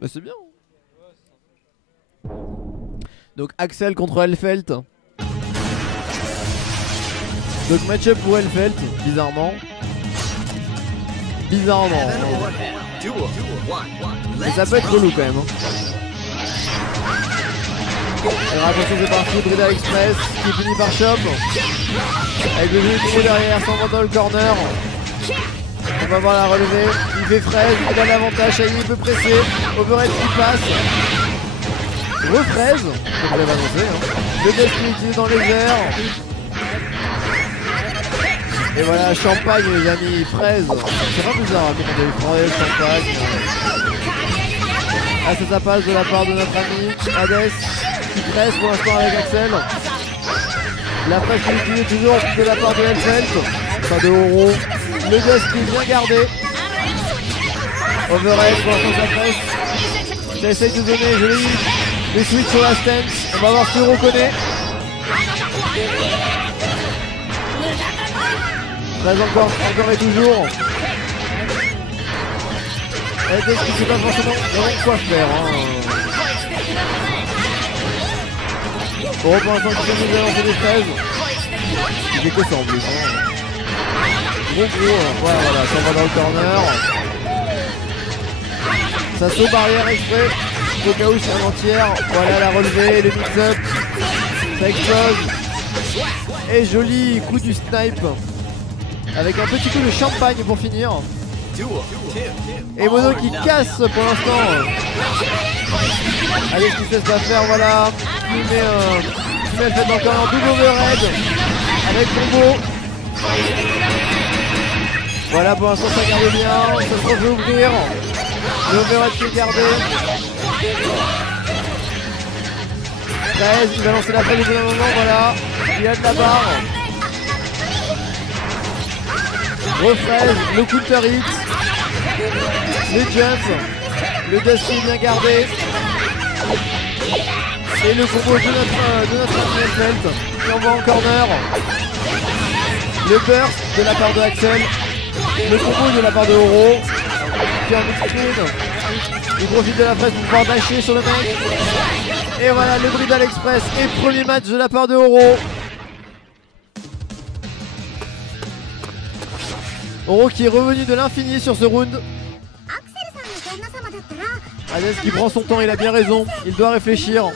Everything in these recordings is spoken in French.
Bah c'est bien. Donc Axel contre Elfelt. Donc match-up pour Elfelt, bizarrement. Bizarrement. Mais ça peut être relou quand même. Hein. Alors attention, c'est parti, Brida Express qui finit par Chop. Avec le jeu de derrière, s'en va dans le corner. On va voir la relevée. Il fait fraise, il a l'avantage, ça y est, il peut presser. Overhead qui passe. Refraise, comme j'avais annoncé. Hein. Le death qui est utilisé dans les airs. Et voilà, champagne les amis, fraise. C'est pas bizarre hein, quand on dit fraise, champagne. Ah ça passe de la part de notre ami Hades qui presse pour l'instant avec Axel. La fraise qui est utilisée toujours de la part de Elfelt. Enfin de Oro. Le geste qui est bien gardé. Overhead pour l'instant ça presse. Ça essaye de donner joli. Les switches sur la stance. On va voir si Oro connaît. Fraise encore et toujours. Hades qui ne sait pas forcément quoi faire. Hein. Oro pour l'instant qui fait nous avancer des fraises. Il fait que ça en plus. Hein. Gros, voilà, ça va dans le corner. Ça saut barrière exprès. Au cas où c'est un entière. Voilà la relevée, le mix-up. Ça explose. Et joli coup du snipe. Avec un petit coup de champagne pour finir. Et Mono qui casse pour l'instant. Allez, ce qui se laisse pas faire, voilà. Il met le fait encore un double overhead. Avec combo. Voilà, pour l'instant ça garde bien. Ça se refait ouvrir. Le overhead qui est gardé. 13, il va lancer la fraise au bout d'un moment, voilà. Il a de la barre. Refraise, le counter hit. Le jump. Le dash qui est bien gardé. Et le combo de notre Elfelt qui envoie en corner. Le burst de la part de Axel. Le combo de la part de Oro. Qui en mix-screen. Il profite de la fraise pour pouvoir dasher sur le mec. Et voilà le Brida Express et premier match de la part de Oro. Oro qui est revenu de l'infini sur ce round. Hades qui prend son temps, il a bien raison, il doit réfléchir.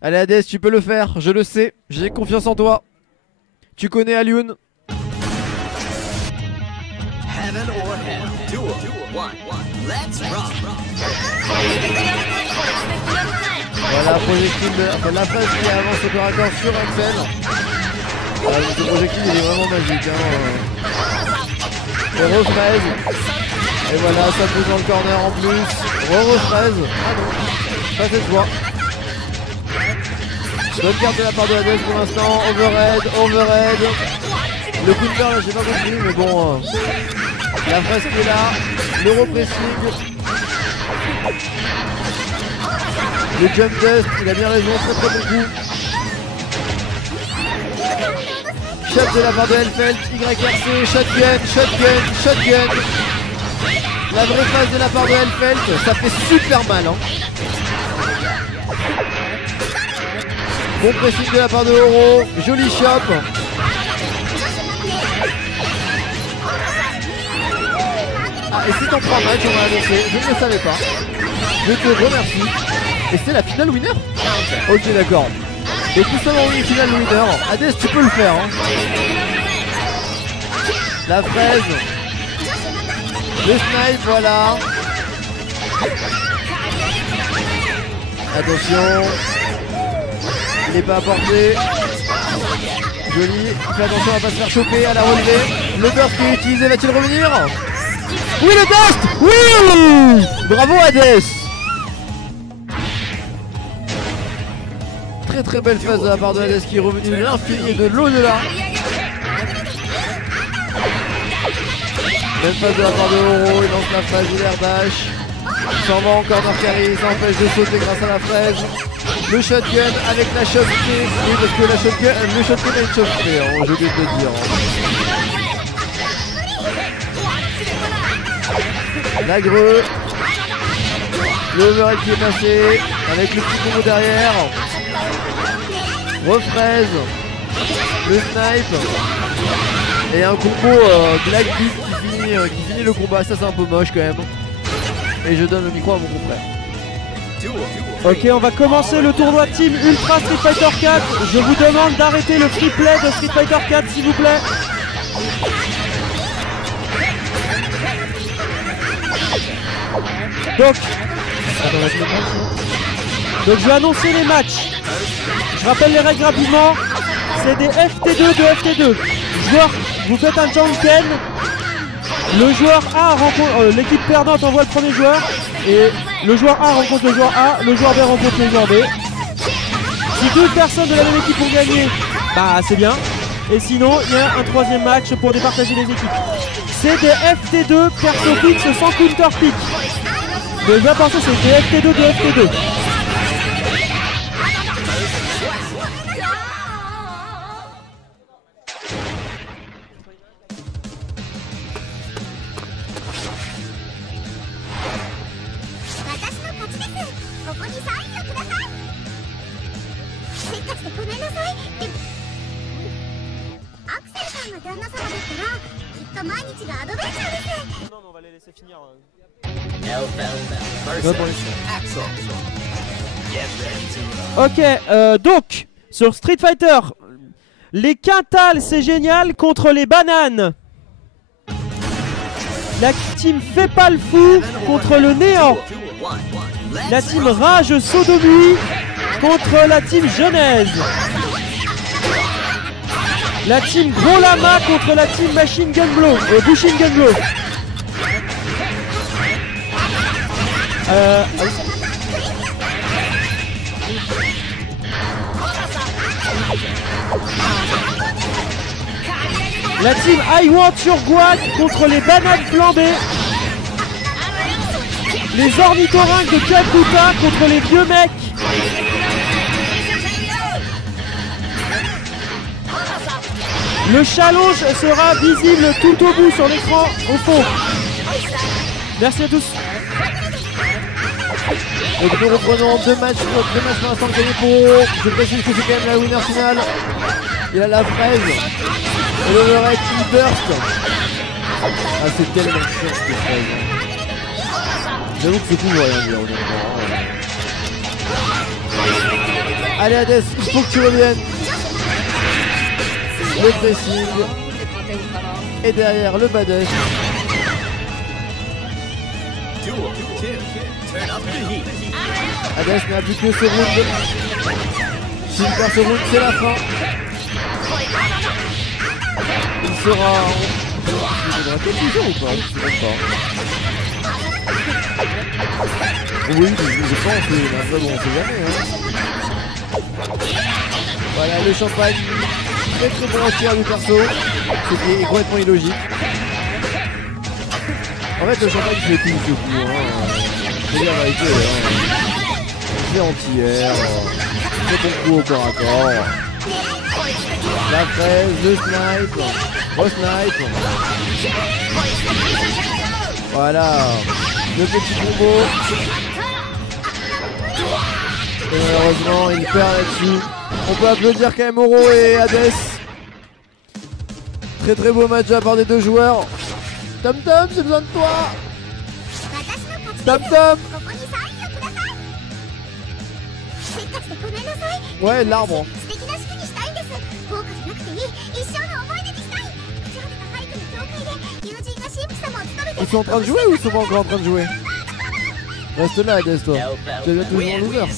Allez Hades, tu peux le faire, je le sais, j'ai confiance en toi. Tu connais Alioun. Voilà, projectile, enfin la phase qui avance au corps à corps sur Axel. Voilà, ce projectile il est vraiment magique. Hein. Refraise. Et voilà, ça pousse dans le corner en plus. Refraise. Ah non, pas cette fois. Bonne carte de la part de Hades pour l'instant. Overhead. Le counter là j'ai pas compris mais bon. La fraise qui est là. Le repressing. Le jump dust, il a bien raison, très bon coup. Shot de la part de Elfelt, YRC, shotgun. La vraie phase de la part de Elfelt, ça fait super mal. Hein. Bon pressing de la part de Oro, joli chop. Ah, et c'est en 3 matchs, on va annoncer, je ne le savais pas. Je te remercie. Et c'est la finale winner. Ok d'accord. Et tout ça dans une finale winner. Hades tu peux le faire hein. La fraise. Le snipe voilà. Attention. Il n'est pas apporté. Joli. Il fait attention à ne pas se faire choper à la relevée. Le burst qui est utilisé va-t-il revenir? Oui le dust. Oui. Bravo Hades. Très belle phase de la part de Hades qui est revenu de l'infini et de l'au-delà. Même phase de la part de Oro, il lance la fraise de l'air dash. Il s'en va en corner carry, il s'empêche de sauter grâce à la fraise. Le shotgun avec la shot clé. Oui, parce que le shotgun a une shot clé, hein, j'ai oublié de le dire. La greu. Le overhead qui est passé avec le petit combo derrière. Refraise. Le snipe. Et un combo Black Beat qui finit le combat. Ça c'est un peu moche quand même. Et je donne le micro à mon confrère. Ok, on va commencer le tournoi Team Ultra Street Fighter 4. Je vous demande d'arrêter le free play de Street Fighter 4 s'il vous plaît. Donc je vais annoncer les matchs. Je rappelle les règles rapidement. C'est des FT2 de FT2. Joueur, vous faites un Janken. Le joueur A rencontre l'équipe perdante envoie le premier joueur. Et le joueur A rencontre le joueur A. Le joueur B rencontre le joueur B. Si deux personnes de la même équipe ont gagné, bah c'est bien. Et sinon, il y a un troisième match pour départager les équipes. C'est des FT2 perso fixe sans counter pick. Donc bien pensé, c'est des FT2 de FT2. Non, on va les laisser finir. Ok, donc sur Street Fighter, les quintales c'est génial contre les bananes. La team fait pas le fou contre le néant. La team Rage Sodomie contre la team Genèse. La team Gros Lama contre la team Machine Gun Blow, Bushin Gun Blow. La team I Want Your Guad contre les bananes flambées. Les ornithorynques de Calcutta contre les vieux mecs. Le challenge sera visible tout au bout sur l'écran au fond. Merci à tous. Donc nous reprenons deux matchs pour l'instant gagnés pour Oro. Je précise que c'est quand même la winner finale. Il a la fraise. Et l'overhead qui burst. Ah c'est tellement chiant cette fraise. J'avoue que c'est cool, je vais rien dire honnêtement. Allez Hades, il faut que tu reviennes. Le pressing. Et derrière le badass. Hades n'a plus que ce round. S'il perd ce round, c'est la fin. Il sera... Il faudra quelque chose ou pas? Je sais même pas. Oui, je pense que bon, on sait jamais. Hein. Voilà, le champagne. Très très bon tir du perso. Ce qui est complètement illogique. En fait, le champagne fait tout ce coup. Hein. Je veux dire la vérité. Hein. Il fait anti-air. Très bon coup au corps à corps. La fraise, le snipe. Re-snipe. Voilà. Le petit combo. Et malheureusement, il perd là-dessus. On peut applaudir quand même Oro et Hades. Très très beau match de la part des deux joueurs. Tom Tom, j'ai besoin de toi. Tom Tom. Ouais, l'arbre. Ils sont en train de jouer ou ils sont pas encore en train de jouer? Reste là, Hades, toi. Tu deviens toujours un loser.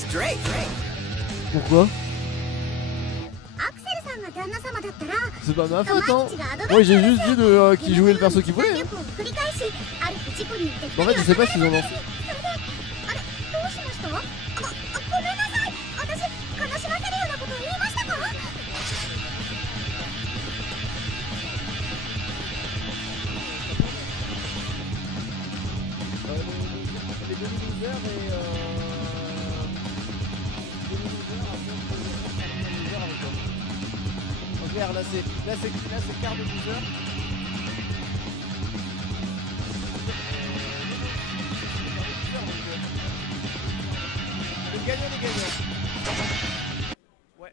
Pourquoi? C'est pas ma faute, hein. Moi j'ai juste dit qu'ils jouaient le perso qu'ils voulaient. Hein. En fait, je sais pas s'ils ont lancé. demi-losers et demi-losers avec toi. En clair, là c'est quart de loser. Les gagnants. Ouais.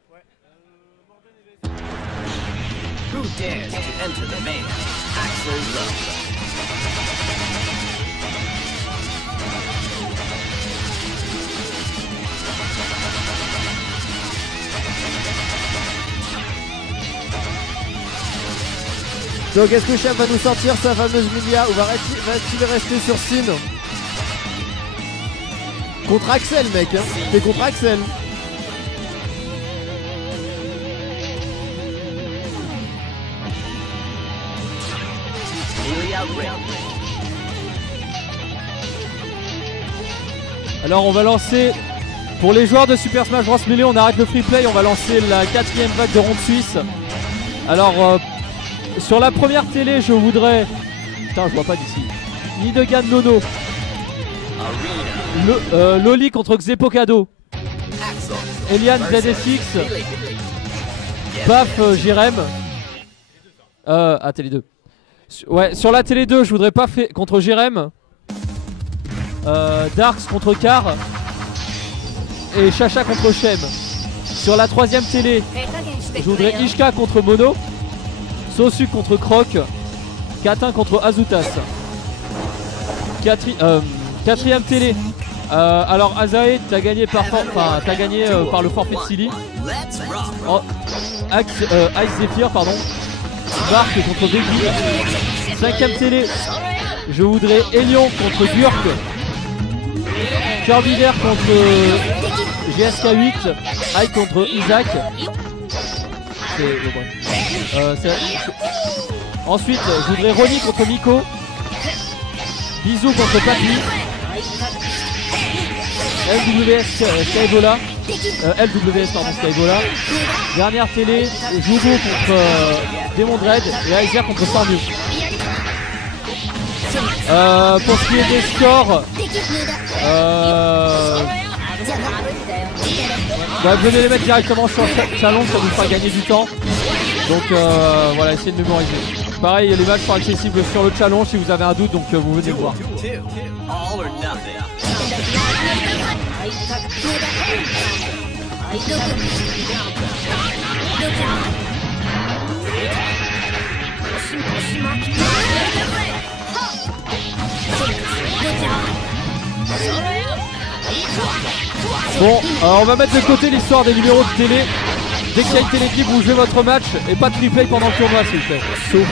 Who dares to enter the main? Axel Love. Donc est-ce que Cham va nous sortir sa fameuse Milia ou va-t-il rester sur Sin? Contre Axel mec hein. T'es contre Axel. Alors on va lancer, pour les joueurs de Super Smash Bros Melee, on arrête le free play, on va lancer la 4ème vague de ronde suisse. Alors sur la première télé je voudrais, putain je vois pas d'ici, Nidogan Nono, Loli contre Xepocado, Eliane ZSX, Paf Jirem, télé 2. Ouais, sur la télé 2 je voudrais Paf contre Jirem, Darks contre Car et Chacha contre Shem. Sur la 3ème télé je voudrais Ishka contre Mono, Sosu contre Croc, Katin contre Azutas. 4ème télé. Alors Azae, t'as gagné par le forfait de Silly. Ice Zephyr, pardon. Bark contre Veggie. 5ème télé. Je voudrais Elion contre Gurk. Kirby contre GSK8. Ike contre Isaac. Ensuite, je voudrais Ronnie contre Miko. Bisous contre Papi. LWS Skybola. Dernière télé, Jugo contre Demon Dread et Aizer contre Stormiu. Pour ce qui est des scores, venez les mettre directement sur le challenge, ça vous fera gagner du temps. Donc voilà, essayez de mémoriser. Pareil, les matchs sont accessibles sur le challenge si vous avez un doute, donc vous venez voir. Bon, on va mettre de côté l'histoire des numéros de télé. Dès qu'il y a une télé libre, vous jouez votre match et pas de replay pendant le tournoi s'il vous plaît. Sauf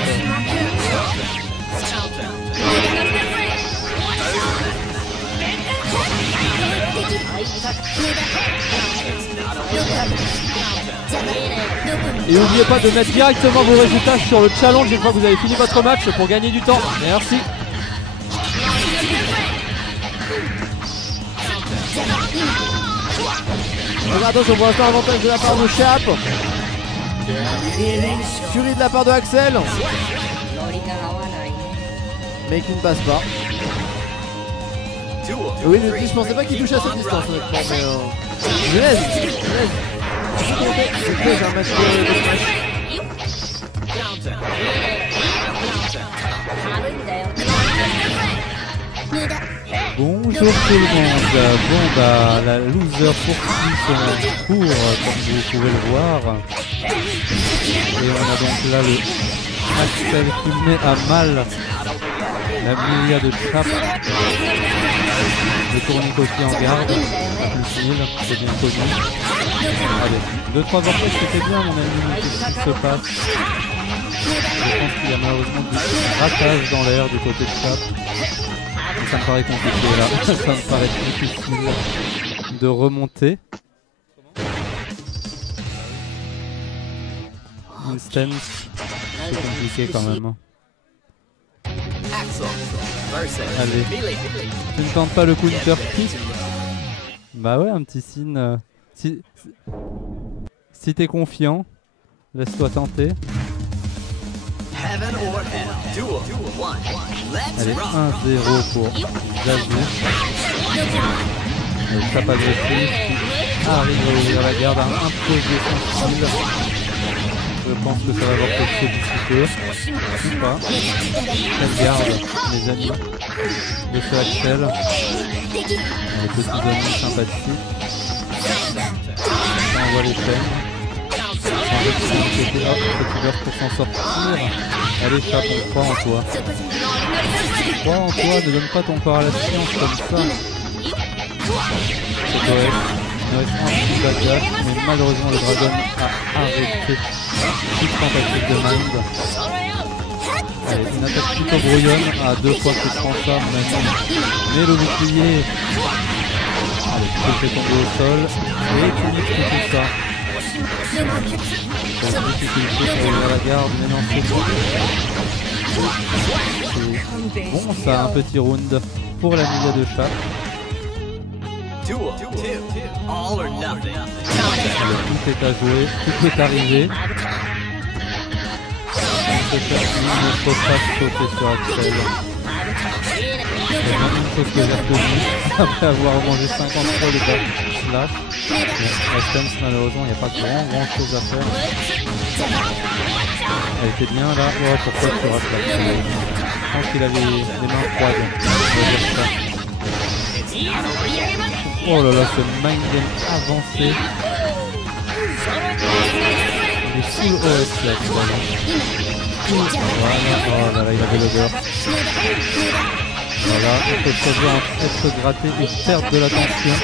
et n'oubliez pas de mettre directement vos résultats sur le challenge une fois que vous avez fini votre match pour gagner du temps. Merci. Attention, pour l'instant avantage de la part de Chap. Fury de la part de Axel. Mais qui ne passe pas. Oui, mais je pensais pas qu'il touche à cette distance honnêtement, mais je laisse. J'ai un match de Smash. Bonjour tout le monde. Bon bah la loser poursuit son cours comme vous pouvez le voir. Et on a donc là le Axel qui met à mal la Milia de Chap. Le tournicotis en garde, plus 1000, c'est bien connu. Allez, 2-3 vortex c'était bien mon ami, qu'est-ce qui se passe? Je pense qu'il y a malheureusement du ratage dans l'air du côté de Chap. Ça me paraît compliqué là, ça me paraît difficile de remonter. Instant, c'est compliqué quand même. Allez, tu ne tentes pas le counter kick? Bah ouais, un petit signe. Si t'es confiant, laisse-toi tenter. Allez, 1-0 pour Zazu. Tape agressif qui arrive à ouvrir la garde, un peu défensif. Je pense que ça va avoir peut-être sollicité ou pas. Quelle garde, les amis de ce Axel. Les petits amis sympathiques. Ça envoie les peines. Petit burst pour s'en sortir. Allez, chat, on croit en toi. Crois en toi, ne donne pas ton corps à la science comme ça. C'est correct. Il reste un petit backlash, mais malheureusement le Dragon a arrêté toute tentative de mind. Allez, une attaque plutôt brouillonne à 2 fois que prend ça maintenant. Mais le bouclier. Allez, tu te fais tomber au sol et tu mixes tout ça. C'est une difficulté pour ouvrir la garde, mais non, c'est bon. Bon, ça, un petit round pour la Milia de chat. All or nothing. Alors, tout est à jouer, tout peut arriver. On peut faire une faut pas sauter sur Axel. C'est même une chose que j'ai retenue après avoir mangé 50 fois le back slash. Mais la stance, malheureusement, il n'y a pas grand chose à faire. Elle était bien là. Oh, pourquoi tu rates la Axel? Je pense qu'il avait les mains froides. Oh là là, ce mind game avancé. Il est full OS là, tout à l'heure. Voilà, oh là là, il avait le beurre. Voilà, on peut très bien être gratté et perdre de l'attention.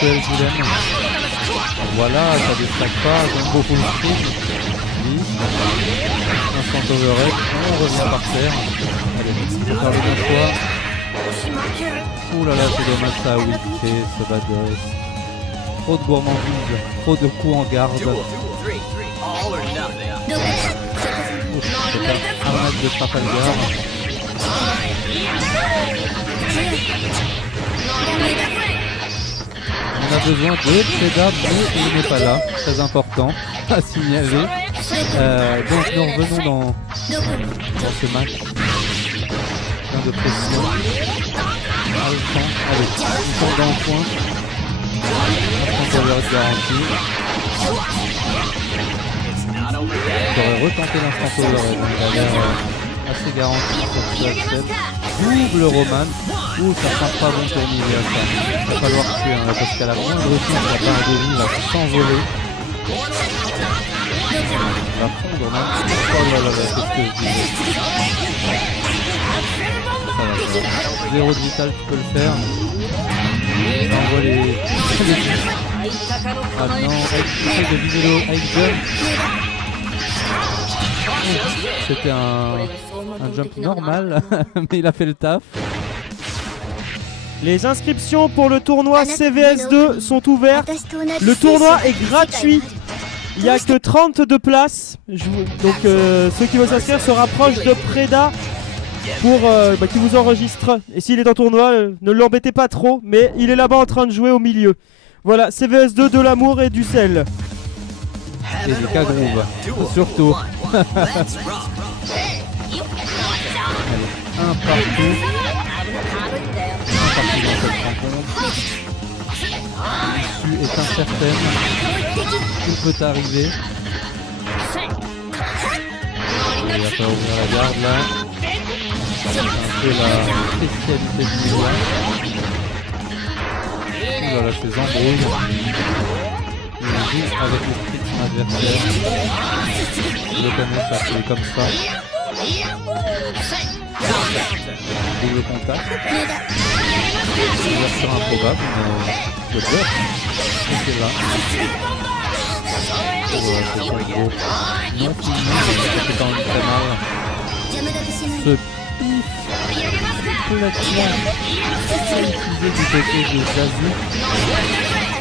Quel dilemme. Voilà, ça déstaque pas, combo full sprint. Instant overhead, on revient par terre. Allez, il faut faire le bon choix. Ouh là là, c'est dommage ça a whiffé ce badass. Trop de gourmandise, trop de coups en garde. Ouf, c'est un arnaque de Trafalgar. On a besoin de Preda, mais il n'est pas là. Très important à signaler. Donc nous revenons dans ce match. Plein de pression. Allez, il tombe dans le point. Un contrôleur garanti. J'aurais retenté l'instant overhead. Il a l'air assez garanti sur ce Axel. Double Roman. Ouh, ça sent pas bon pour Milia ça. Il va falloir tuer hein, parce qu'à la moindre chose, la barre de vie va s'envoler. Il va fondre même. Oh là là là, qu'est-ce que je disais. Ça va. Zéro de vital, tu peux le faire. Ça envoie les... Ah non, essaye de viser le high jump. C'était un jump normal, mais il a fait le taf. Les inscriptions pour le tournoi CVS2 sont ouvertes. Le tournoi est gratuit. Il n'y a que 32 places. Donc ceux qui veulent s'inscrire se rapprochent de Preda pour qui vous enregistre. Et s'il est en tournoi, ne l'embêtez pas trop. Mais il est là-bas en train de jouer au milieu. Voilà, CVS2, de l'amour et du sel. Et des cagroubes, surtout. Allez, un partout. Dans cette rencontre. L'issue est incertaine. Tout peut arriver. Il va falloir ouvrir la garde là. C'est un peu la spécialité de Milia. Voilà, ces embrouilles. Il joue avec le split de son adversaire. Je le connais, ça fait comme ça. Double contact. Ouverture improbable, mais le bluff, c'est là. Voilà, c'est son gros non fini, ça fait quand même très mal. Ce pif complètement utilisé du côté de Zazu.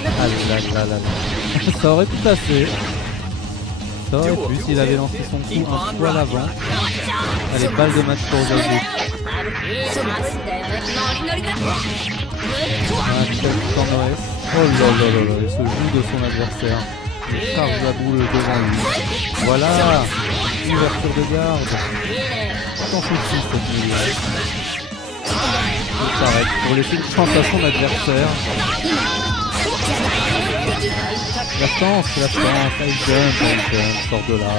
Ah là là là là. Ça aurait pu passer. Ça aurait pu s'il avait lancé son coup un poil avant. Allez, balle de match pour Zazu. Oh là là là là, il se joue de son adversaire. Il charge la boule devant lui. Voilà, ouverture de garde. Sans souci cette Milia. s'arrête pour laisser une chance à son adversaire. La chance, side jump, sort de là.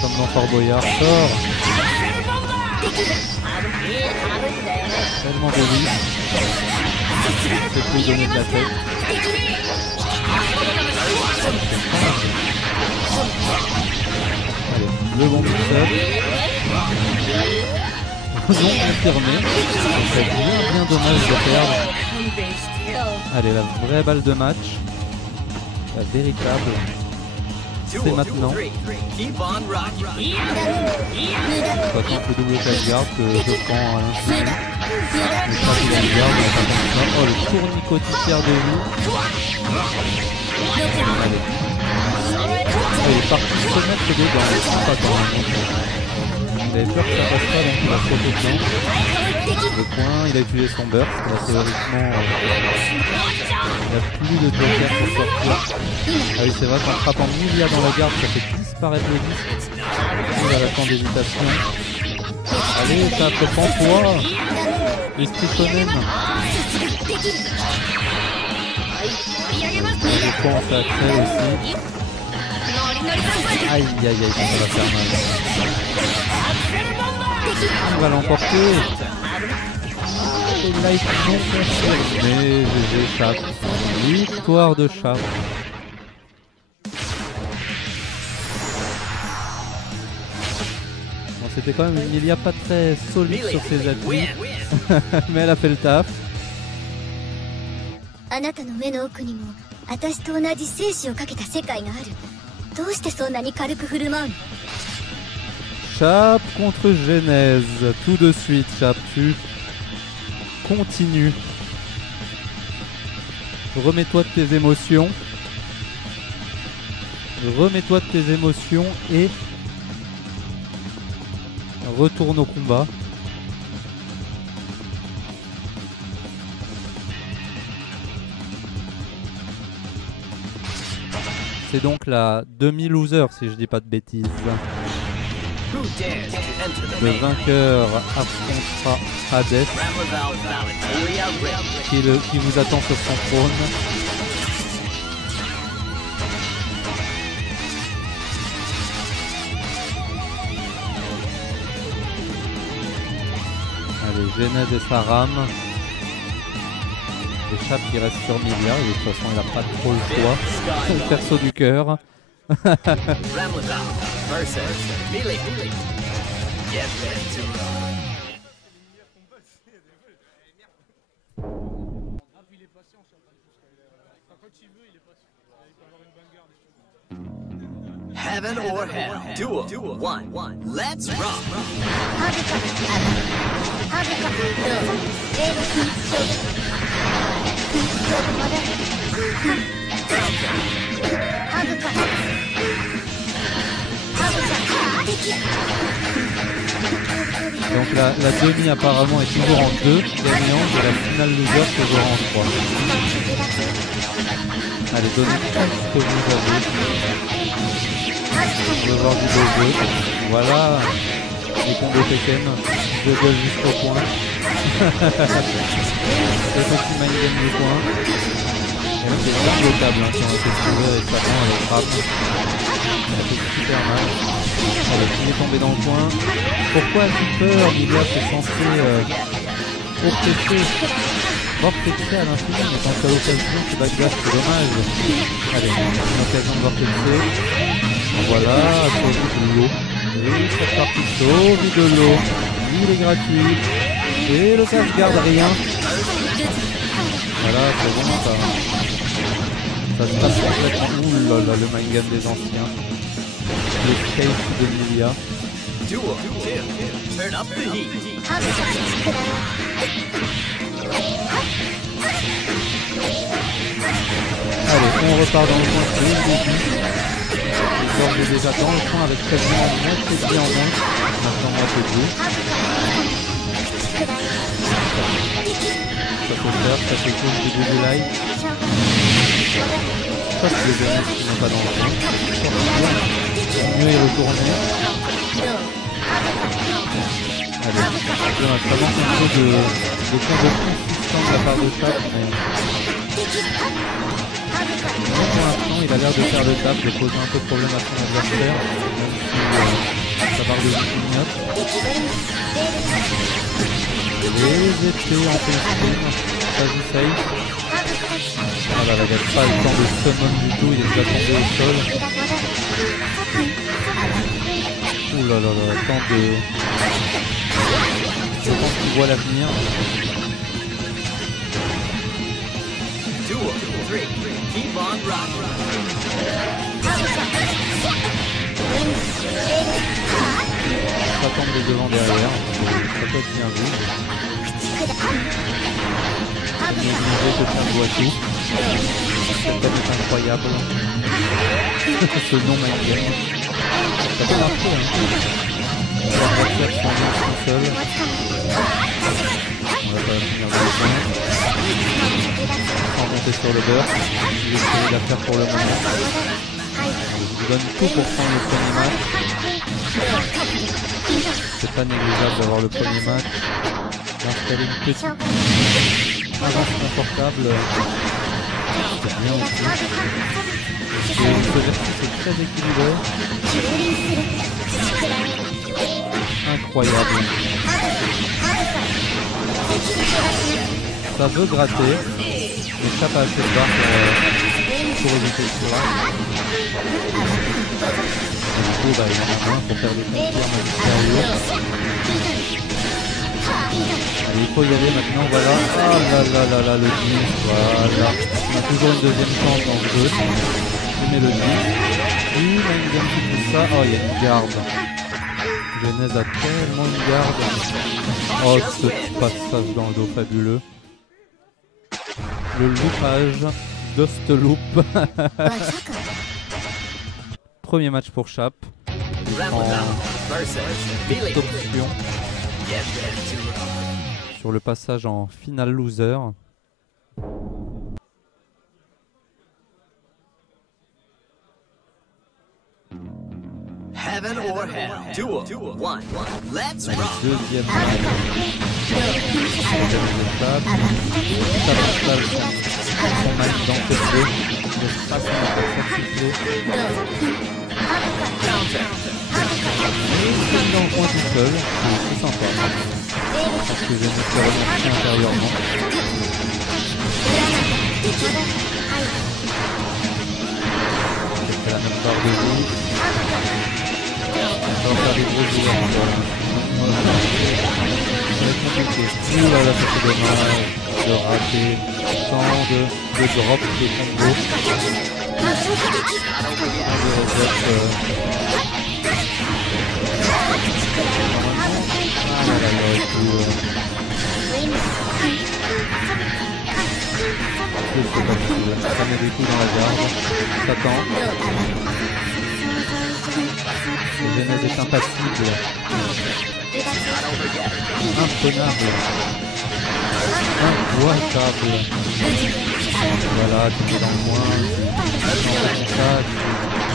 Comme dans Fort Boyard, sort. Tellement de vie. C'est plus donner de la tête. Allez, le bon mix-up. Non confirmé. C'est bien dommage de perdre. Allez, la vraie balle de match. La véritable. C'est maintenant. Sachant que le double casse-garde que je prends à l'instant. Le casse-garde, on va pas comme ça. Oh, le tournicotière de vie. Allez. Il est parti se mettre dedans. Pas quand même. Il avait peur que ça passe pas, donc il a sauté dedans. Le point, il a utilisé son burst. Là, théoriquement, il n'y a plus de joker pour sortir. Ah oui, c'est vrai qu'en frappant Milia dans la garde, ça fait disparaître le disque. Il a la temps d'hésitation. Allez, tape, prends-toi. Esprit Shonen. Je pense à Axel aussi. Aïe, aïe, aïe, ça va faire mal. Il va l'emporter. Et là, il mais GG Chap. Victoire de Chap. Bon, c'était quand même une Milia pas très solide sur ses appuis. Mais elle a fait le taf. Chap contre Genèse. Tout de suite, Chap, tu continues. Remets-toi de tes émotions. Remets-toi de tes émotions et retourne au combat. C'est donc la demi-loser si je dis pas de bêtises. Le vainqueur affrontera Hades qui vous attend sur son trône. Allez, Genèse et sa rame. Le Chap qui reste sur Milia, et de toute façon il n'a pas trop le choix. Le perso du cœur. Heaven or hell. Duel 1. Let's rock. Donc la demi apparemment est toujours en 2 gagnants et la finale loser toujours en 3. Allez, donnez tout ce que vous avez. On veut voir du beau jeu. Voilà les combos Tekken. Je gueule jusqu'au point. Le petit mind game du point. Et là c'est bien bloquable hein, si on essaie de trouver avec sa main, avec frappe. Ça fait super mal. Allez, il est tombé dans le coin. Pourquoi as-tu peur? Milia, c'est censé vortexer à l'infini, mais quand tu as l'occasion, tu backdash, c'est dommage. Allez, une occasion de vortexer. Voilà, sauvé de l'eau. Et cette partie sauve de l'eau. Il est gratuit. Et le cache garde rien. Voilà, c'est bon ça. Ça se passe complètement. Ouh là là, le mind game des anciens. Le case de Milia. Turn up the heat. Allez, on repart dans le coin de début. Georges est déjà dans le coin avec quasiment moitié de vie en moins. Maintenant moitié de vie. Ça peut faire, ça fait cool du début live. Ça c'est les derniers qui sont pas dans le coin. Mieux y retourner. Allez, on a vraiment un peu de Des combos consistants de la part de Chap, mais pour l'instant il a l'air de faire le taf, de poser un peu de problème à son adversaire, même si sa barre de vie clignote. Les épées en pastine, ça joue safe. Ah là là, il n'a pas le temps de summon du tout, il est déjà tombé au sol. Ouh là là là, tant de... Je pense qu'il voit l'avenir. Keep on rocking. Ça tombe de devant derrière, ça peut être bien vu. Il est obligé de faire Boitou. Cette tête est incroyable. Ce nom m'inquiète. Ça peut marcher, hein. L'adversaire s'en vient tout seul. On va pas finir de le point. Sans monter sur le beurre. Je vais essayer de la faire pour le moment. Je vous donne tout pour prendre le premier match. C'est pas négligeable d'avoir le premier match. D'installer une petite avance confortable. C'est bien aussi. Ce versus est très équilibré. Incroyable. Ça veut gratter. Mais ça pas assez de barre pour éviter le courage. Du coup, bah, il en a moins pour faire des confirmes sérieux. Allez, il faut y aller maintenant, voilà. Ah là là là là, le 10, voilà. On a toujours une deuxième chance dans ce jeu. Je mets le 10. Il a une deuxième qui pousse ça. Oh, il y a une garde. Genèse a tellement une garde. Oh, ce passage dans le dos fabuleux. Le loupage Dust Loop. Premier match pour Chap. Option sur le passage en final loser. Heaven or hell. Duel. One. Let's rock. Deuxième match. Chap installe son match dans TP. L'espace n'a pas sacrifié. Il est dans le coin tout seul. C'est sympa. Parce que j'ai mis le remonté intérieurement. C'est la même barre de vie. On va faire des gros joueurs encore. Ça va être compliqué. Ouh là là, ça fait dommage de rater tant de drops de combo. De reset. Ah là là là, et tout. C'est pas possible. Ça met des coups dans la garde. Ça tend. Le Genèse est impassible. Imprenable. Invoitable. Voilà, tu es dans le coin.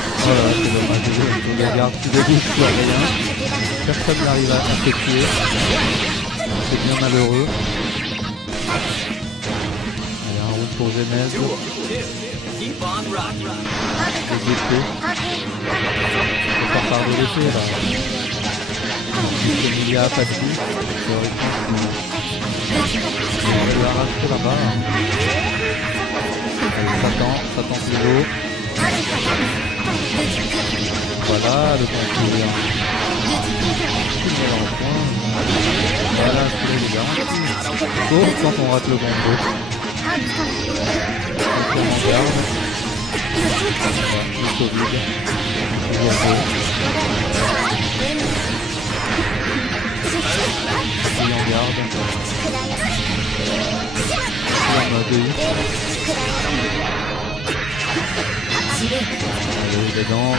Oh là là, c'est dommage. Je regarde, tu débouches, tu as rien. Personne n'arrive à te tuer. C'est bien malheureux. Allez, un round pour Genèse. Keep on rocking. Les épées. On part par de l'épée là. Emilia a pas de vie. On va lui arracher là-bas. Ça tend plus haut. Voilà le concours. Il met dans le coin. Voilà, c'est les gars. Sauf quand on rate le combo. On en garde. Le Covid. Toujours beau. Il en garde. Il en a deux. Allez, les dents,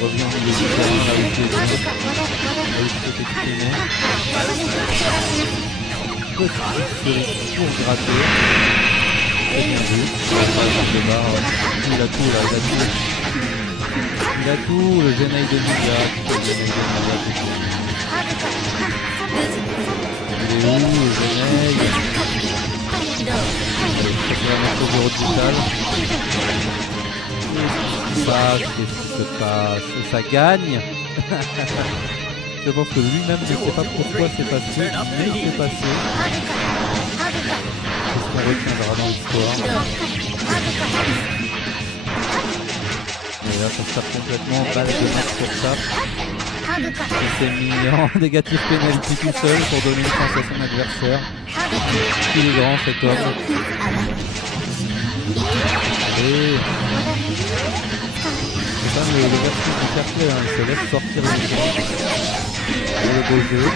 revient au milieu du terrain, là où il est exprimé. Petite série pour gratter. Très bien vu. Le bar, il a tout là, il a tout, le Genèse de Emilia. Il est où le Genèse? au bureau de Vital. Qu'est-ce qui se passe? Et ça gagne. Je pense que lui-même ne sait pas pourquoi c'est passé, mais c'est passé. Qu'est-ce qu'on retiendra dans l'histoire? Et là, ça se tape complètement balle de match pour ça. Il s'est mis en négatif penalty tout seul pour donner une chance à son adversaire. Il est grand cet homme. Et c'est quand même le versus du quartier, hein. Il se laisse sortir le jeu. Et le beau jeu.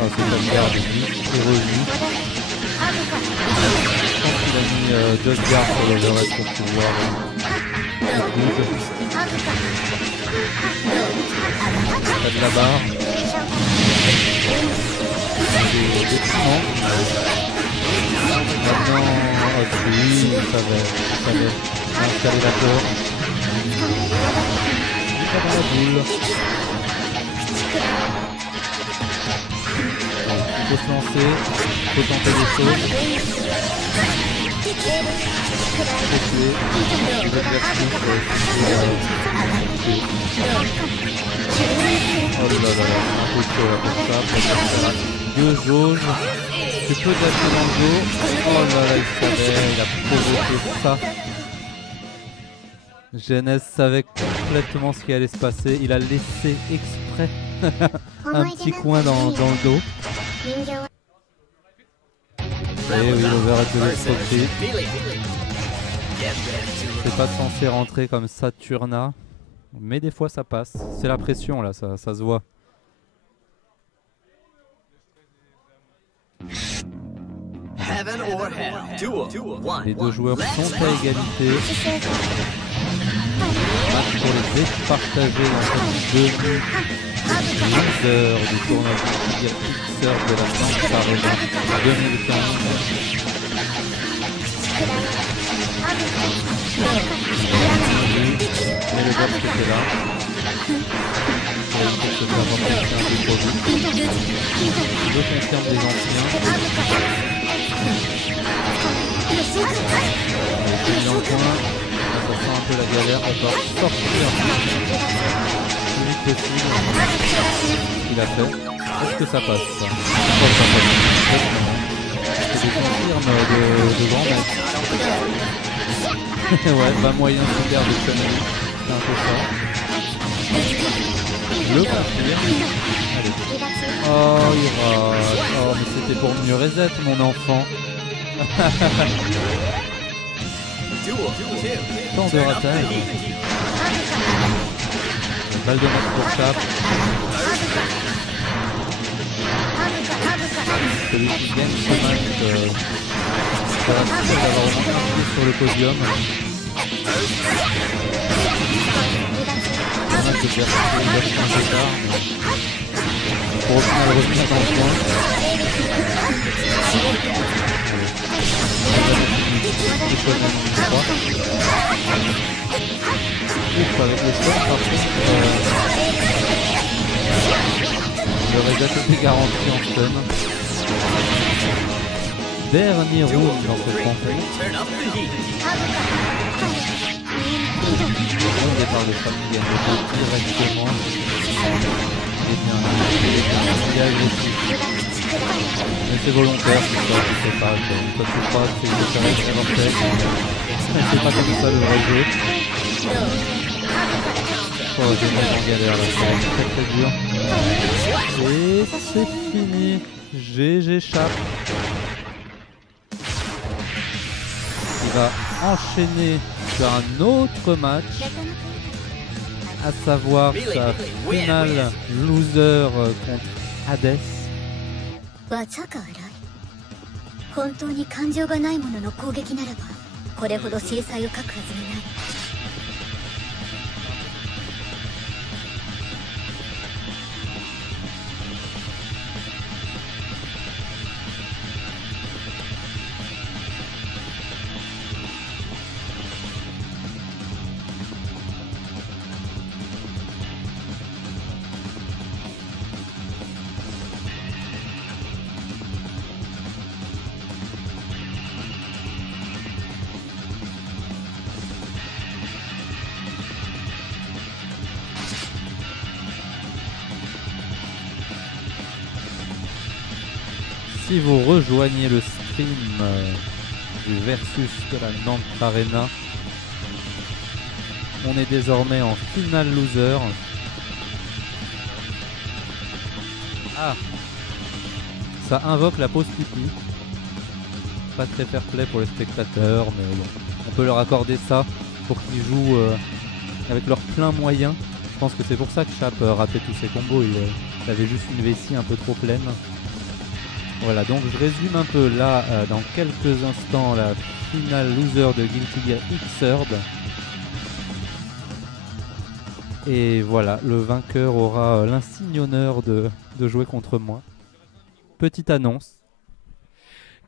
Oh, c'est comme garde, c'est revenu. Je pense qu'il a mis Just Guard sur le reste pour pouvoir pas de la barre. C'est décimant. Maintenant, oui, ça va. Installer la peur. Il va dans la boule. Bon, il faut se lancer, il faut tenter des choses. Oh là là, un peu chaud là pour ça. Deux jaunes. C'est peu d'acheter dans le dos. Oh là là, il a provoqué ça. Genèse savait complètement ce qui allait se passer. Il a laissé exprès un petit coin dans le dos. Et oui, l'overhead de l'autre côté. C'est pas censé rentrer comme Saturna. Mais des fois ça passe. C'est la pression là, ça se voit. Les deux joueurs sont à égalité. Match pour les départager dans cette demi-loser du tournoi du Xer de la Chance Arena 2015. Et le box était là. Il faut se faire avoir un peu trop vite. Je confirme les anciens. Il est en point. Ça sent un peu la galère. On va sortir le plus vite possible. Il a fait. Est-ce que ça passe ça? Oh, ça passe. C'est des confirmes de grand mec. Ouais, pas moyen de faire des conneries. C'est un peu ça. Le confirme. Allez. Oh, il rate. Oh, mais c'était pour mieux reset, mon enfant. Tant de ratage. Balle de match pour Chap. Celui qui gagne ce match ça va être d'avoir au moins un pied sur le podium. Un match de version un peu tard. Pour au final revenir dans le point. Ouf, avec le sport, par contre, le reset était garanti en stun. Dernier round dans cette rencontre. Au départ, le Chap qui gagne le jeu directement. Il est bien agressif. Mais c'est volontaire, c'est ça, tu sais pas. Toi tu crois que c'est une carrière volontaire. C'est pas comme ça le vrai jeu. Oh, j'ai mis en galère là, ça va être très très dur. Et c'est fini. GG Chap. Il va enchaîner sur un autre match. À savoir sa finale loser contre Hades. 技が荒い。本当に感情がないものの攻撃ならばこれほど制裁を書くはずがない。si vous rejoignez le stream du Versus de la Nantes Arena, on est désormais en finale loser. Ah, ça invoque la pause pipi. Pas très fair play pour les spectateurs, mais bon, on peut leur accorder ça pour qu'ils jouent avec leurs pleins moyens. Je pense que c'est pour ça que Chap ratait tous ses combos, il avait juste une vessie un peu trop pleine. Voilà, donc je résume un peu là, dans quelques instants, la finale loser de Guilty Gear Xrd. Et voilà, le vainqueur aura l'insigne honneur de jouer contre moi. Petite annonce.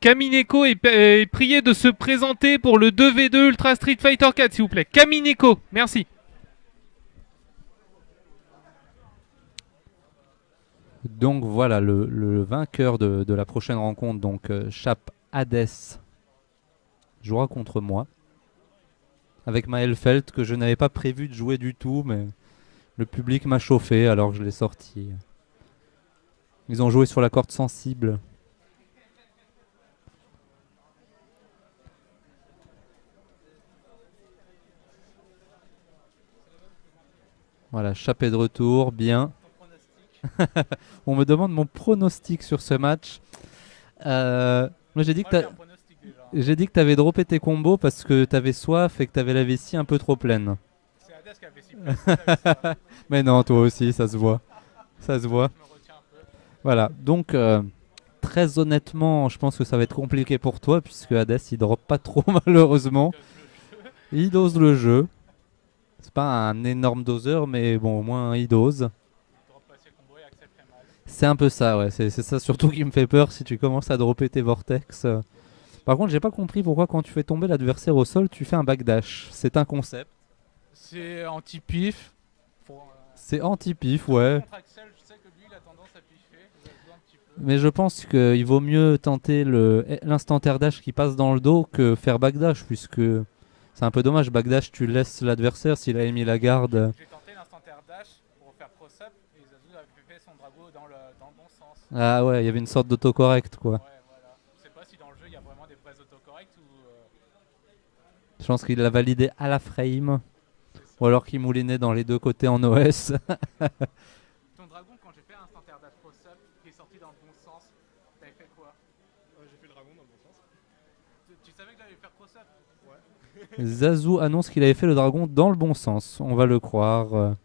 Kamineko est prié de se présenter pour le 2v2 Ultra Street Fighter 4, s'il vous plaît. Kamineko, merci. Donc voilà, le vainqueur de la prochaine rencontre, donc Chap Hades, jouera contre moi. Avec Maelfeld, que je n'avais pas prévu de jouer du tout, mais le public m'a chauffé alors je l'ai sorti. Ils ont joué sur la corde sensible. Voilà, Chap est de retour, bien. On me demande mon pronostic sur ce match. Moi j'ai dit que tu avais droppé tes combos parce que tu avais soif et que tu avais la vessie un peu trop pleine. C'est Hades qui a vessie pleine. Mais non, toi aussi, ça se voit. Ça se voit. Voilà, donc très honnêtement, je pense que ça va être compliqué pour toi puisque Hades il drop pas trop malheureusement. Il dose le jeu. C'est pas un énorme doseur, mais bon, au moins il dose. C'est un peu ça, ouais. C'est ça surtout qui me fait peur si tu commences à dropper tes vortex. Par contre, j'ai pas compris pourquoi quand tu fais tomber l'adversaire au sol, tu fais un backdash. C'est un concept. C'est anti-pif. C'est anti-pif, ouais. Mais je pense qu'il vaut mieux tenter l'instant air dash qui passe dans le dos que faire backdash, puisque c'est un peu dommage. Backdash, tu laisses l'adversaire s'il a émis la garde. J'ai tenté l'instant air dash pour faire cross-up et Zazu a fait son drago dans le bon sens. Ah ouais, il y avait une sorte d'autocorrect, quoi. Ouais, voilà. Je sais pas si dans le jeu il y a vraiment des vrais autocorrects ou. Je pense qu'il l'a validé à la frame. Ou alors qu'il moulinait dans les deux côtés en OS. Ton dragon, quand j'ai fait un instant air dash cross-up qui est sorti dans le bon sens, t'avais fait quoi? J'ai fait le dragon dans le bon sens. Tu savais que j'allais faire cross-up? Ouais. Zazu annonce qu'il avait fait le dragon dans le bon sens. On va le croire.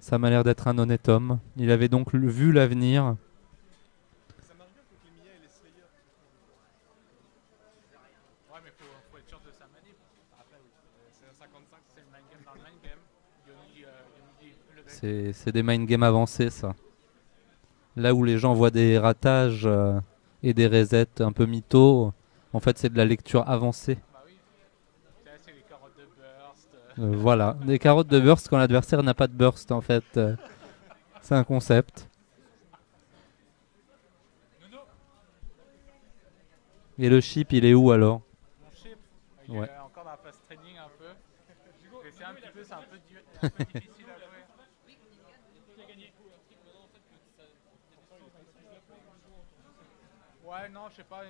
Ça m'a l'air d'être un honnête homme. Il avait donc vu l'avenir. Ça marche bien contre les Mia et les Slayer. Ouais, mais faut être sûr de sa manip. Après, oui. C'est un 55. C'est le mind game dans le mind game. Yoni level. C'est des mind games avancés, ça. Là où les gens voient des ratages et des resets un peu mythos, en fait, c'est de la lecture avancée. Bah oui. C'est les carottes de burst. Voilà, des carottes de burst quand l'adversaire n'a pas de burst, en fait. C'est un concept. Et le chip, il est où alors? Mon chip, il Ouais. est encore dans la phase training un peu. C'est un petit peu, c'est un peu difficile à jouer. Ouais, non, je sais pas,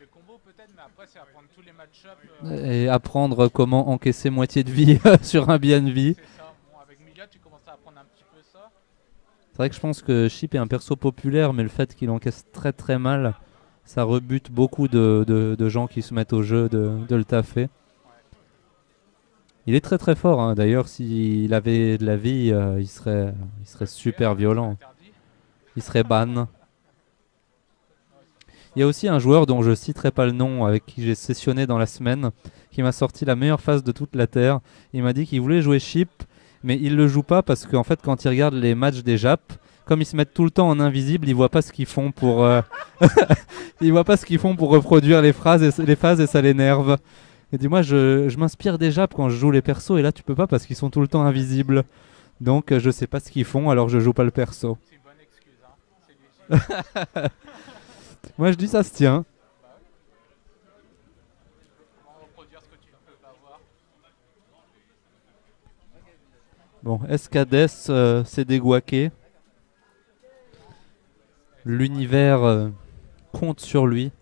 les combos peut-être, mais après c'est apprendre tous les match-ups. Et apprendre comment encaisser moitié de vie sur un BNV. C'est ça, bon, avec Milia tu commences à apprendre un petit peu ça. C'est vrai que je pense que Chip est un perso populaire, mais le fait qu'il encaisse très très mal, ça rebute beaucoup de gens qui se mettent au jeu de le taffer. Il est très très fort, hein. D'ailleurs s'il avait de la vie, il serait super violent. Il serait ban. Il y a aussi un joueur dont je citerai pas le nom, avec qui j'ai sessionné dans la semaine, qui m'a sorti la meilleure phase de toute la Terre. Il m'a dit qu'il voulait jouer Chip, mais il le joue pas parce qu'en fait quand il regarde les matchs des Japs, comme ils se mettent tout le temps en invisible, il voit pas ce qu'ils font pour il voit pas ce qu'ils font pour reproduire les phases et ça l'énerve. Et dis moi je m'inspire des Japs quand je joue les persos et là tu peux pas parce qu'ils sont tout le temps invisibles. Donc je sais pas ce qu'ils font alors je joue pas le perso. C'est une bonne excuse, hein. C'est légitime. Moi je dis ça se tient. Comment reproduire ce que tu ne peux pas voir. Bon, Escades s'est déguaqué. L'univers compte sur lui.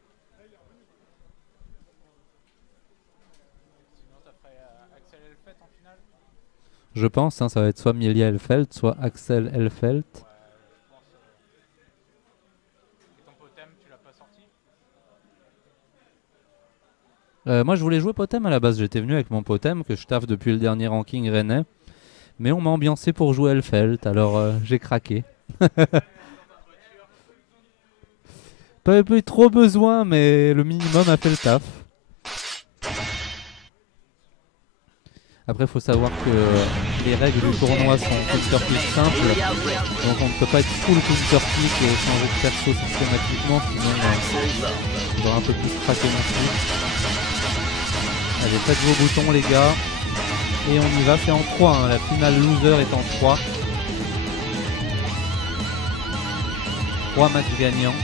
Je pense, hein, ça va être soit Milia Elfelt, soit Axel Elfelt. Moi je voulais jouer Potem à la base, j'étais venu avec mon Potem que je taffe depuis le dernier ranking rennais. Mais on m'a ambiancé pour jouer Elfelt, alors j'ai craqué. Pas eu trop besoin, mais le minimum a fait le taf. Après, il faut savoir que les règles du tournoi sont counterpick simples, donc on ne peut pas être full counterpick et changer de perso systématiquement, sinon on va un peu plus craquer non plus. Allez, faites vos boutons les gars, et on y va, c'est en 3, hein. La finale loser est en 3. 3 matchs gagnants.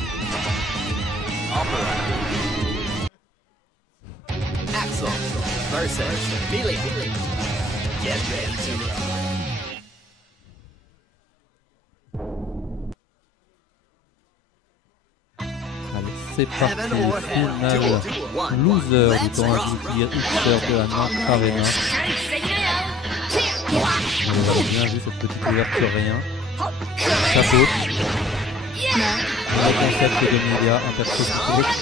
Axel versus Melia. Get ready to rock. Allez, c'est parti, finale loser du tournoi du Hipster de la Nantes Arena. Vous avez bien vu cette petite ouverture rien. Chapeau. Le concept de Melia, un perso cyclique.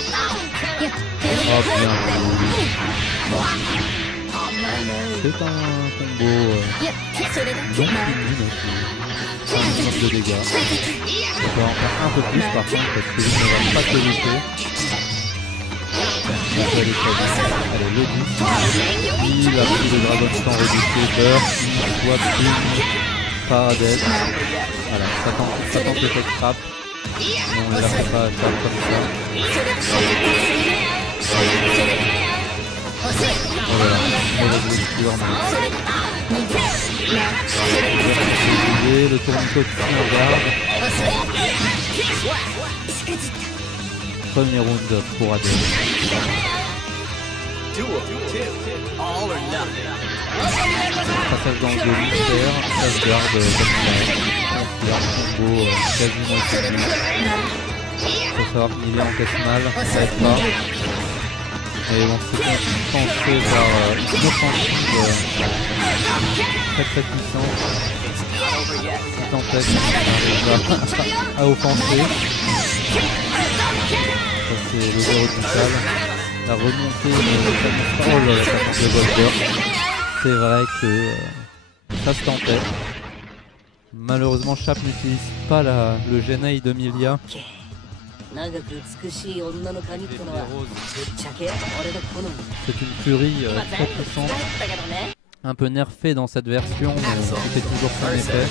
Oh bien. C'est un combo non fini, mais un minimum de dégâts. On peut en faire un peu plus par contre parce que lui ne va pas te lutter. Donc elle est très bien. Allez, le 10. Il a pris le Dragon Stan rebuté, Burst, Swap, Paradise. Voilà, ça tente le tech trap. On ne la fait pas faire comme ça. Oh là là, mauvaise lecture, mais... Le tourniquet qui regarde. Premier round pour Adèle. Passage dans le jeu mystère, passe garde comme ça. Combo quasiment fini. Il faut savoir qu'il est en casse mal, ça n'aide pas. Et on s'est pensé par une offensive très très puissante qui t'empêche à offenser. Ça c'est le zéro du sale. La remontée de oh là là, ça tente le Volter. C'est vrai que ça se tentait. Malheureusement Chap n'utilise pas le Genei de Melia. C'est une furie très puissante, un peu nerfée dans cette version, mais qui fait toujours son effet.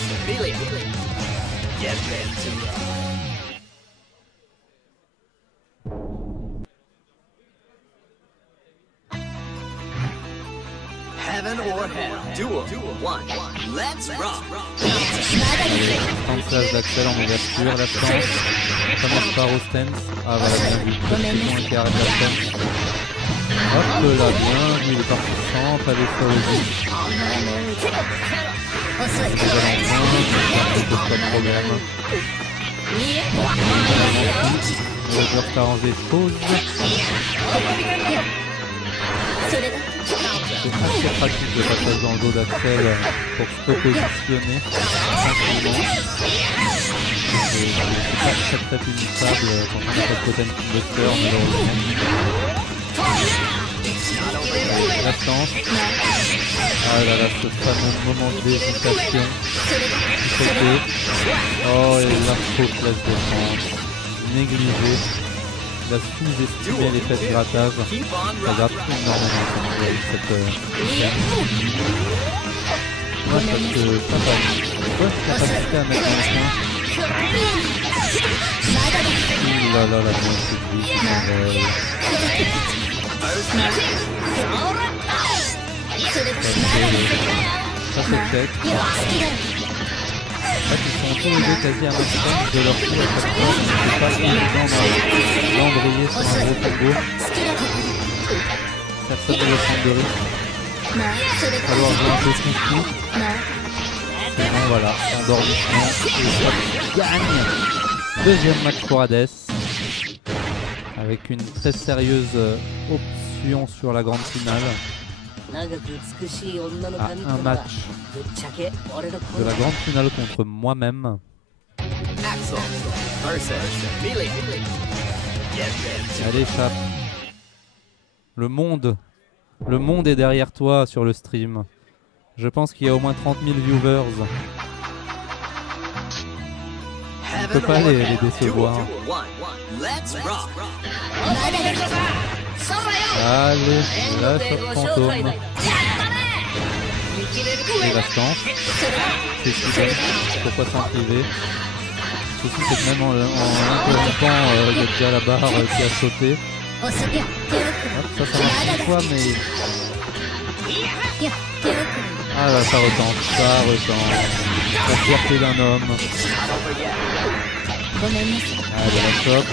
Heaven or hell. Duel 1. Let's rock. Temps de flash d'Axel en ouverture, la chance. Commence par au stance. Ah voilà, bien vu. Précision et carré de la stance. Hop là, bien vu, il est parti sans, pas d'effort au but. Déjà l'enfant, ça pose pas de problème. Le joueur t'arrange les choses. C'est assez pratique le passage dans le dos d'Axel pour se repositionner tranquillement. C'est pas très punissable quand on n'a pas de Potem Buster malheureusement. La chance. Ah là là, ce fameux moment d'hésitation. Sauté. Oh et l'info place défense. Négligé. Il a sous-estimé l'effet de grattage. Ça gratte énormément cette moi parce que ça va. Grosse capacité à mettre un point. Ouh là là là, bien séduit. Ça c'est check. En fait, ils sont tous les deux quasi à maximum de leur tour à chaque fois. C'est pas évident d'embrayer sur un gros combo. Personne ne veut prendre de risque. Il va falloir jouer un peu confus. Sinon voilà, endormissement et ça gagne. Deuxième match pour Hades. avec une très sérieuse option sur la grande finale. À un match de la grande finale contre moi-même. Axel versus Melee. Get ready. Allez, Chap. Le monde est derrière toi sur le stream. Je pense qu'il y a au moins 30 000 viewers. On peut pas les décevoir. Let's rock. Allez, la choc fantôme. Et la stance. C'est super. Pourquoi s'en priver? Le souci c'est que même en interrompant, il y a déjà la barre qui a sauté. Hop, ça marche une fois, mais... Ah là, ça retente. La fierté d'un homme. Allez, la choc.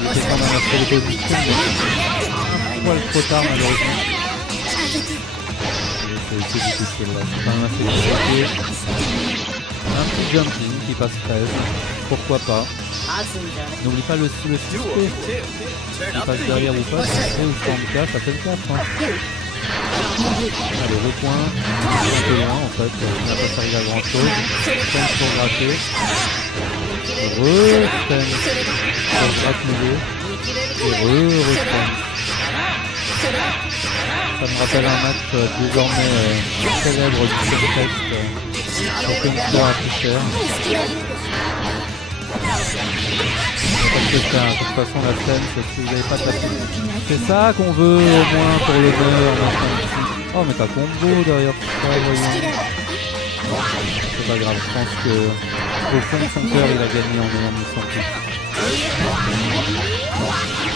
Il était quand même assez de position, mais un poil trop tard malheureusement. C'est difficile là, c'est quand même assez difficile. Un petit jumping qui passe 13, pourquoi pas. N'oublie pas le suspect. Il passe derrière ou pas, c'est ou stand cash, ça fait le 4. Hein. Allez, le point, un peu loin en fait, il n'a pas servi à grand chose. Fence pour gratter. Re-fence pour gratouiller. Et re-fence. Ça me rappelle un match désormais célèbre du Subtext pour une histoire à plus cher. Parce que ça, de toute façon la scène, c'est que vous n'avez pas tapé. C'est ça qu'on veut au moins pour l'honneur. Oh mais t'as combo derrière tout ça, voyons. C'est pas grave, je pense que au fond de son cœur il a gagné en ayant mis son coup.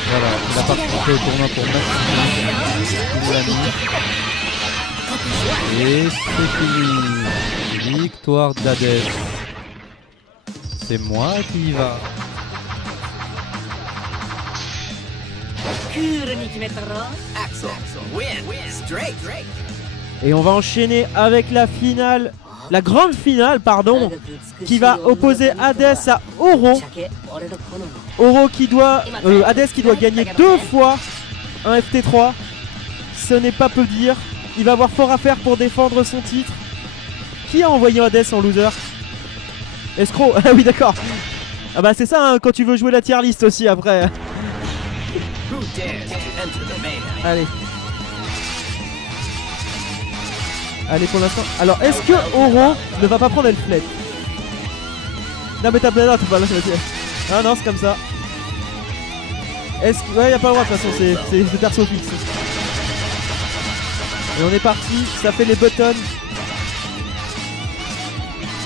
Voilà, il a participé au tournoi pour Maxime, il l'a mis. Et c'est fini. Victoire d'Hadès. C'est moi qui y va. Axel win straight. Et on va enchaîner avec la finale, la grande finale, pardon, qui va opposer Hades à Oro. Oro qui doit, Hades qui doit gagner 2 fois un FT3. Ce n'est pas peu dire. Il va avoir fort à faire pour défendre son titre. Qui a envoyé Hades en loser? Escroc. Ah oui, d'accord. Ah bah c'est ça hein, quand tu veux jouer la tier list aussi après. Allez. Allez pour l'instant. Alors est-ce que Oro ne va pas prendre Elflet? Non mais t'as pas là, ah non c'est comme ça. Est-ce que... Ouais, y a pas le droit de toute façon, c'est perso fixe. Et on est parti, ça fait les buttons.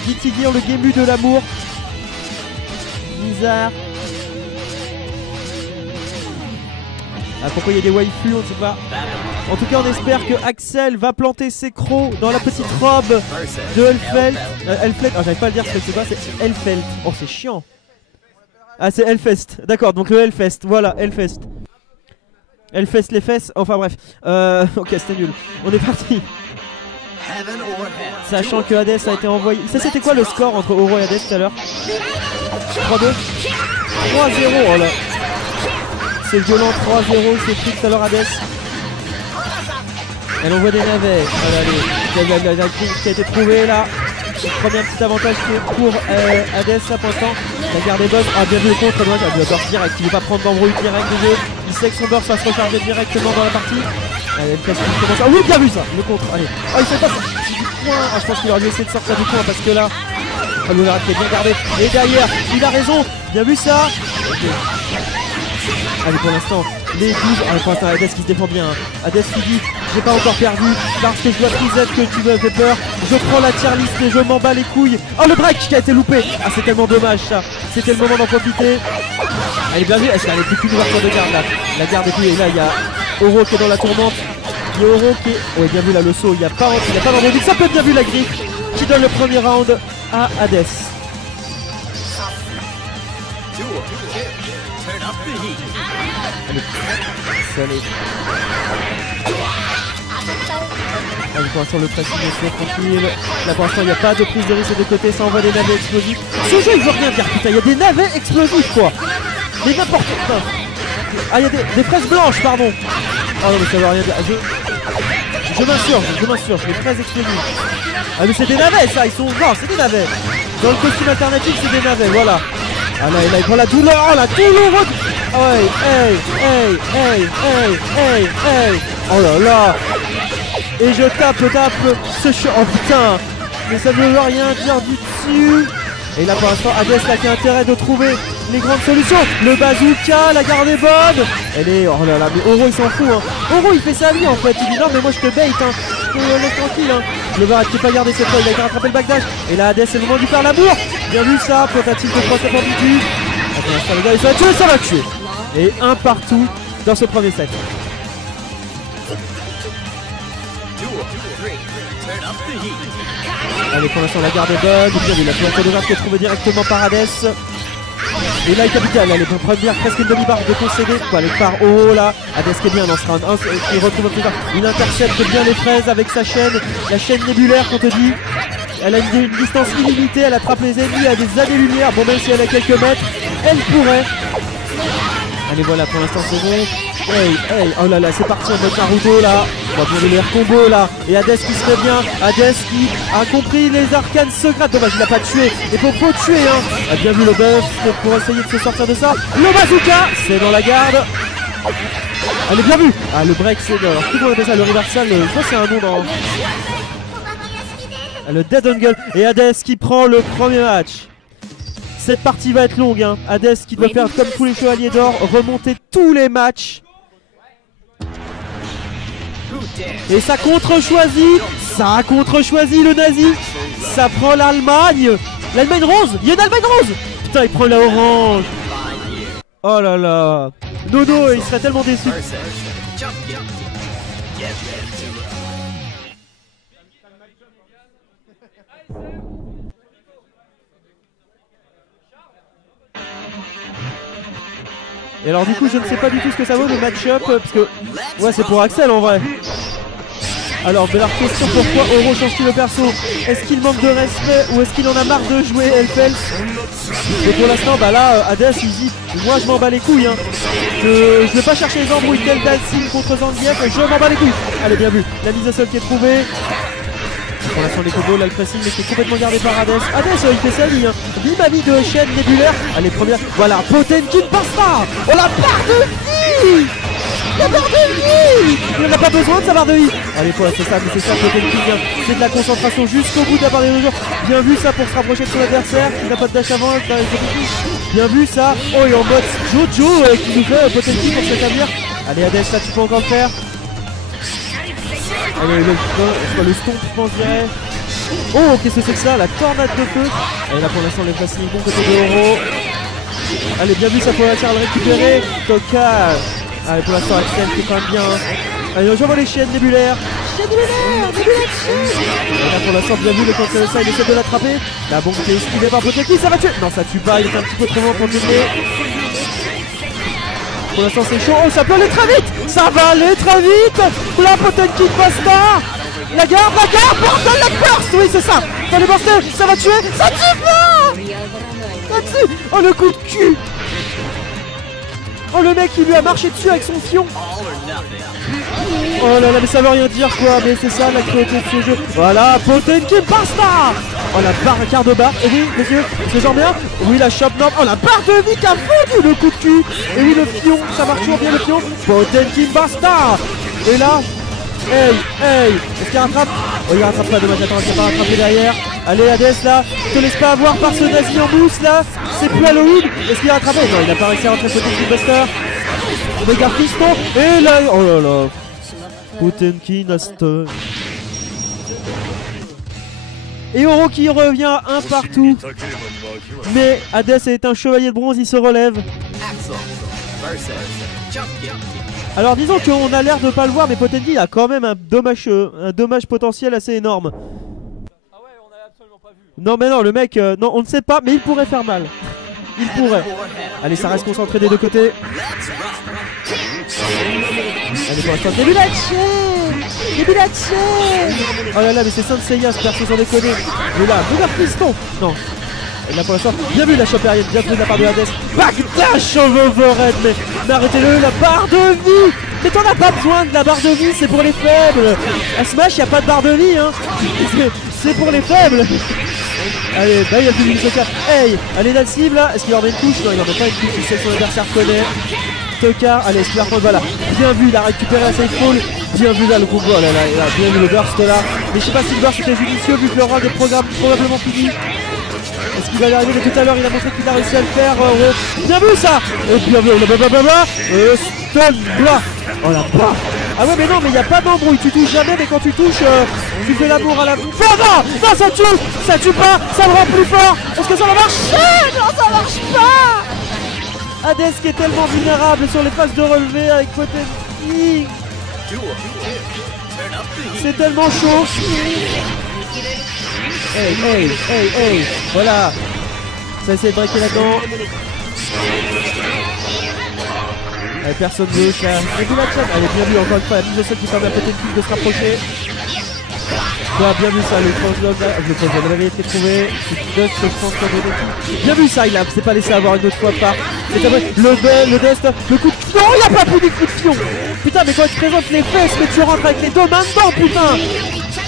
Guilty Gear, le Gemu de l'amour. Bizarre. Ah, pourquoi il y a des waifus, on sait pas. En tout cas, on espère que Axel va planter ses crocs dans la petite robe de Elfelt. Elflet, j'arrive pas à le dire, c'est quoi? C'est Elfelt. Oh, c'est chiant. Ah, c'est Hellfest. D'accord, donc le Hellfest. Voilà, Hellfest. Hellfest les fesses. Enfin bref. Ok, c'était nul. On est parti. Sachant que Hades a été envoyé. Ça, c'était quoi le score entre Oro et Hades tout à l'heure? 3-2 3-0. Oh là. C'est violent, 3-0. C'est pris tout à l'heure Hades. Elle envoie des navets. Voilà, allez. La qui a été trouvée là. Premier petit avantage pour Hades à l'instant. La garde est bonne. Ah, bien vu le contre, doit elle doit burst direct. Il ne veut pas prendre d'embrouille direct du jeu. Il sait que son burst va se recharger directement dans la partie. Allez, une commence. Ah oui, bien vu ça. Le contre, allez. Ah, il fait pas ça. Ah, je pense qu'il aurait dû essayer de sortir du point parce que là, l'Overat qui est bien gardé. Et derrière, il a raison. Bien vu ça. Okay. Allez, pour l'instant, les 12. Ah, pour l'instant, Hades qui se défend bien. Hades qui dit j'ai pas encore perdu parce que je dois reset que tu me fais peur. Je prends la tier list et je m'en bats les couilles. Oh, le break qui a été loupé. Ah, c'est tellement dommage ça. C'était le moment d'en profiter. Allez, bien vu. Est-ce qu'il n'y a plus qu'une ouverture de garde là? La garde est plus. Et là, il y a Oro qui est dans la tourmente. Il y a Oro qui est. Ouais, bien vu là le saut. Il n'y a pas d'envie. Ça peut être bien vu la griffe qui donne le premier round à Hades. Allez, pour l'instant le pressing est tranquille. Là pour l'instant il n'y a pas de prise de risque de côté, ça envoie des navets explosifs. Ce jeu il veut rien dire, putain, il y a des navets explosifs quoi. Mais n'importe quoi. Ah, il y a des fraises blanches, pardon. Oh non, mais ça veut rien dire. Je m'insurge, les fraises explosives. Ah, mais c'est des navets, ça, ils sont. Non, c'est des navets. Dans le costume alternatif, c'est des navets, voilà. Ah là, il prend la douleur, oh la douleur. Hey. Oh là là. Et je tape ce chien. Oh putain. Mais ça ne veut rien dire du dessus. Et là pour l'instant Hades là qui a intérêt de trouver les grandes solutions. Le bazooka, la garde est bonne. Elle est. Oh là là, mais Oro il s'en fout hein. Oro il fait sa vie en fait. Il dit non mais moi je te bait hein. Je te laisse tranquille hein. Le bar qui pas gardé cette fois, il a rattrapé le backdash. Et là Hades c'est le moment de lui faire l'amour. Bien vu ça, tentative de 3 secondes du. Pour l'instant les gars il va tuer, ça va tuer. Et un partout dans ce premier set. Allez pour l'instant la garde est bonne. Bien vu la planche de garde qui est trouvée directement par Hades. Et là il capital, elle est première presque une demi-barre de concédé. Allez par Oro là. Hades qui est bien dans ce round 1 qui retrouve un peu tard. Il intercepte bien les fraises avec sa chaîne. La chaîne nébulaire qu'on te dit. Elle a une distance illimitée, elle attrape les ennemis à des années-lumière. Bon même si elle a quelques mètres, elle pourrait. Allez voilà pour l'instant c'est bon. Hey, oh là là, c'est parti en mode Naruto là. On va prendre les combos là. Et Hades qui se fait bien. Hades qui a compris les arcanes secrets. Dommage, il a pas tué. Il faut tuer hein. A bien vu le buff pour essayer de se sortir de ça. Le bazooka, c'est dans la garde. Allez, bien vu. Ah, le break, c'est. Alors, comment on appelle ça? Le reversal, je crois que c'est un nom dans. Ah, le Dead Angle. Et Hades qui prend le premier match. Cette partie va être longue hein. Hades qui doit faire comme tous les chevaliers d'or, remonter tous les matchs. Et ça contre-choisit le nazi. Ça prend l'Allemagne. L'Allemagne rose. Il y a une Allemagne rose. Putain, il prend la orange. Oh là là. Nono, il serait tellement déçu. Et alors du coup je ne sais pas du tout ce que ça vaut le match-up parce que ouais c'est pour Axel en vrai. Alors de la question, pourquoi Oro change-t-il le perso? Est-ce qu'il manque de respect ou est-ce qu'il en a marre de jouer Elfels? Et pour l'instant bah là Hades il dit moi je m'en bats les couilles hein. Je vais pas chercher les embrouilles tel Dalsim contre Zangief, je m'en bats les couilles. Allez bien vu, la mise au sol qui est trouvée. Pour l'instant les combos, là le pressing mais qui est complètement gardé par Hades. Hades il fait sa vie hein. Vive ma vie de chaîne nébulaire. Allez première, voilà, Potenkin pasta. Oh la barre de vie. La barre de vie. Il n'en a pas besoin de sa barre de vie. Allez voilà c'est ça, mais c'est ça Potenkin. C'est de la concentration jusqu'au bout de la barre de vie. Bien vu ça pour se rapprocher de son adversaire. Il n'a pas de dash avant, bien vu ça. Oh et en mode Jojo qui nous fait Potenkin pour s'établir. Allez Hades là tu peux encore le faire. Allez, le stomp, je pense, je dirais. Oh, qu'est-ce que c'est que ça? La tornade de feu. Et là, pour l'instant, les placés bon côté de Oro. Allez, bien vu, ça faut la faire le récupérer. Toka. Allez, pour l'instant, Axel qui est quand même bien. Allez, j'envoie les chaînes nébulaires. Chaîne nébulaire. Et là, pour l'instant, bien vu, le conseil ça, il essaie de l'attraper. La bombe qui est esquivée par Potenkin, ça va tuer. Non, ça tue pas, il est un petit peu trop loin pour tuer. Pour l'instant c'est chaud, oh ça peut aller très vite. Ça va aller très vite. La Potenkin pasta. La garde, bordel, la burst. Oui c'est ça, fallait burster, ça va tuer. Ça tue pas. Ça tue. Oh le coup de cul. Oh le mec il lui a marché dessus avec son fion. Oh là là mais ça veut rien dire quoi. Mais c'est ça la cruauté de ce jeu. Voilà, Potenkin pasta. Oh la barre de barre. Et oui monsieur, c'est genre bien. Oui la chope norme. Oh la barre de vie qui a fondu le coup de cul. Et oui le fion, ça marche toujours bien le fion. Potenkin basta. Et là, hey, est-ce qu'il rattrape? Oh il rattrape pas, dommage, attends, il va pas rattraper derrière. Allez Hades là, te laisse pas avoir par ce nazi en mousse là. C'est plus Halloween. Est-ce qu'il a rattrapé? Non, il n'a pas réussi à rentrer Potenkin Buster. Regarde piston. Et là, oh là là. Potenkin a stun. Et Oro qui revient un partout. Mais Hades est un chevalier de bronze, il se relève. Alors disons qu'on a l'air de pas le voir, mais Potenkin a quand même un dommage potentiel assez énorme. Ah ouais, on a absolument pas vu. Non mais non, le mec, non on ne sait pas, mais il pourrait faire mal. Il pourrait. Allez, ça reste concentré des deux côtés. Allez, pour l'instant, Oh là là, mais c'est Saint Seiya ce perso sans déconner. Mais là, regarde piston. Non. Et là pour l'instant, bien vu la chope aérienne, bien vu de la part de Hades. Backdash overhead, mais arrêtez-le, la barre de vie. Mais t'en as pas besoin de la barre de vie, c'est pour les faibles. À Smash, y a pas de barre de vie, hein. C'est pour les faibles. Allez, bah il y a plus d'une soccer. Hey, allez la cible là. Est-ce qu'il en met une touche? Non, il en met pas une touche, il sait que son adversaire connaît. Tokar, allez, est-ce qu'il va reprendre? Voilà, bien vu, il a récupéré la safe fall. Bien vu là le combo, là, bien vu le burst là. Mais je sais pas si le burst était judicieux vu que le round est probablement fini. Est-ce qu'il va y arriver? Mais tout à l'heure il a montré qu'il a réussi à le faire. Bien vu ça. Et bien vu, stun là. Oh la barre. Ah ouais mais non mais il n'y a pas d'embrouille, tu touches jamais mais quand tu touches tu fais l'amour à la... Oh non, non ça tue pas, ça le rend plus fort. Est-ce que ça va marcher? Non ça marche pas. Hades qui est tellement vulnérable sur les phases de relevé avec Potenki. C'est tellement chaud. Hey, voilà. Ça essaie de breaker là-dedans. Allez, personne veut ça. Et vu la chat. Allez, bien vu encore une fois, la mise au sol qui permet à Potenki de se rapprocher. Ouais, bien vu ça, le cross-lock là. Le cross-lock, on avait été trouvé. C'est Dust, je pense qu'on avait été. Bien vu ça, il s'est pas laissé avoir une autre fois par. Le Dust, le coup de fion, il a pas pris du coup de fion. Putain, mais quand il te présente les fesses, mais tu rentres avec les deux mains dedans, putain.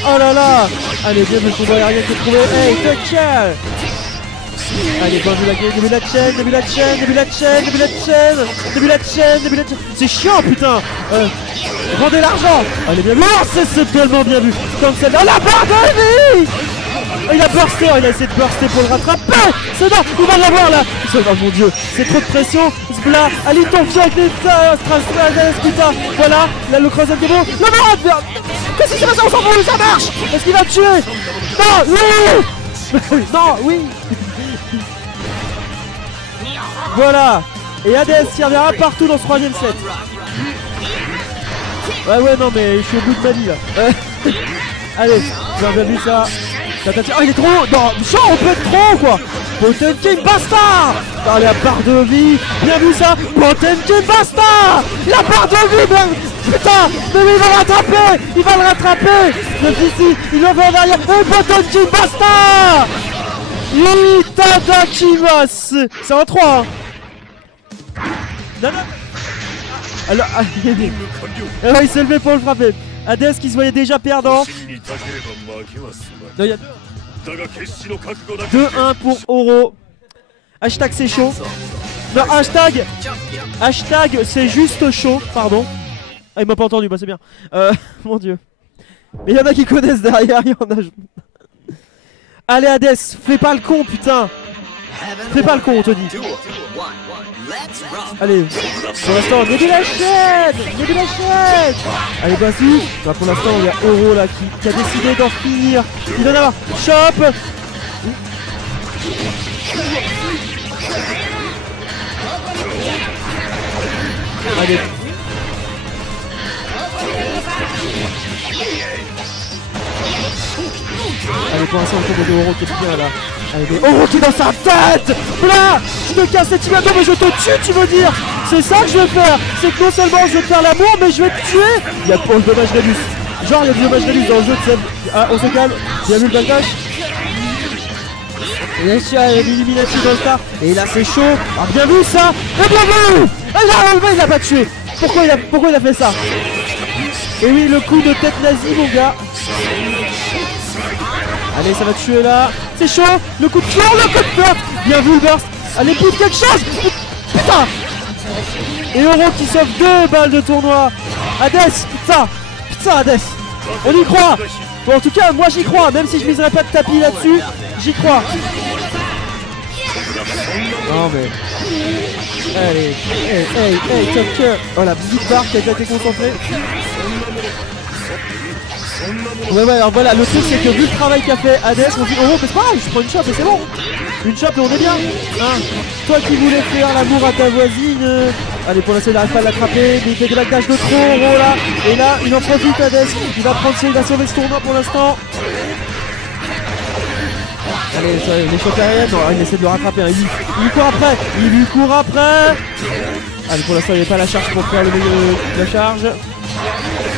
Oh là là. Allez, bien vu le combo aérien qui est trouvé. Hey, touch. Allez, bien vu la game, début la chaîne. C'est chiant, putain. Rendez l'argent. Allez, bien vu. Oh, c'est tellement bien vu. Comme celle-là. Oh, la barre de vie. Il a bursté, il a essayé de burster pour le rattraper. C'est bon, il va l'avoir là. Oh mon dieu, c'est trop de pression. Zbla, allez ton fier avec les Strasstrades, putain. Voilà, là le croisade de bon. Le marade. Qu'est-ce qui s'est passé? On s'en fout, ça marche. Est-ce qu'il va tuer? Non, oui. Non, oui. Voilà. Et Hades qui reviendra partout dans ce troisième set. Ouais, non, mais je suis au bout de ma vie là. Allez, j'ai bien vu ça. Oh, il est trop haut. Non, genre, on peut être trop haut quoi. Potenki basta. Allez, la barre de vie. Bien vu ça. Potenki basta. La barre de vie, ben. Putain, mais il va le rattraper. Il va le rattraper. Le ici, il le va en arrière. Et Potenki basta. Itadakimasu. C'est un 3 hein. Non. Alors, il s'est levé pour le frapper. Hades qui se voyait déjà perdant. Non, il y a 2-1 pour Oro. Hashtag c'est chaud. Non, hashtag c'est juste chaud, pardon. Ah, il m'a pas entendu, bah c'est bien. Mon dieu. Mais il y en a qui connaissent derrière, il y en a. Allez Hades, fais pas le con, putain. Fais pas le con, on te dit. Allez, pour l'instant, début la chaîne. Allez, vas-y. Bah, pour l'instant, il y a Oro là qui a décidé d'en finir. Il en a Chop. Allez. Allez, pour l'instant, le combo de Oro qui est bien là. Allez, mais Oro qui est dans sa tête. Là, je te casse cette image, mais je te tue, tu veux dire. C'est ça que je vais faire. C'est que non seulement je vais te faire l'amour, mais je vais te tuer. Il y a pas le dommage réduit. Genre, il y a du dommage réduit dans le jeu de Seb. Ah, on se calme. Bien vu le backdash. Et là, il y a l'illumination dans le tas. Et là, c'est chaud. Ah, bien vu ça. Et bien vu. Il a relevé, il l'a pas tué. Pourquoi il a fait ça? Et oui, le coup de tête nazi, mon gars. Allez, ça va tuer là. C'est chaud. Le coup de fion, le coup de burst. Bien vu le burst. Allez, pousse quelque chose. Putain. Et Oro qui sauve 2 balles de tournoi. Hades, putain. Putain, Hades. On y croit. Bon, en tout cas, moi j'y crois. Même si je miserais pas de tapis là-dessus, j'y crois. Non, mais... Allez, hey, top cœur. Oh, la petite barre qui a déjà été concentrée. Ouais, alors voilà, le truc c'est que vu le travail qu'a fait Hades, on dit oh, mais c'est pas grave, je prends une chope et c'est bon. Une chope et on est bien. Hein, toi qui voulais faire l'amour à ta voisine. Allez, pour l'instant il n'arrive pas à l'attraper, mais il fait des backdash de trop, oh là. Et là, il en profite Hades, il va sauver ce tournoi pour l'instant. Allez, les chocs aériennes, non, il essaie de le rattraper, hein. Il lui court après. Allez, pour l'instant il n'y avait pas la charge pour faire la charge.